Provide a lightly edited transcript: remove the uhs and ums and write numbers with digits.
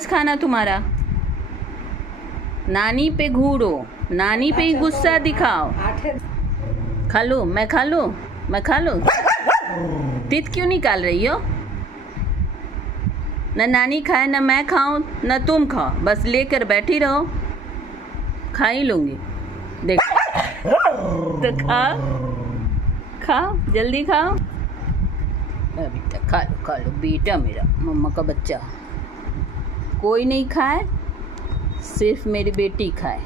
बस खाना तुम्हारा। नानी पे घूरो, नानी पे ही गुस्सा दिखाओ। खा लो, मैं खा लूँ, मैं खा लूँ। तित क्यों निकाल रही हो? न नानी खाए, न मैं खाऊं, न तुम खाओ, बस लेकर बैठी रहो। खा ही लूँगी, देख। तो खाओ, खाओ, जल्दी खाओ। बेटा खा लो बेटा, मेरा मम्मा का बच्चा। कोई नहीं खाए, सिर्फ मेरी बेटी खाए।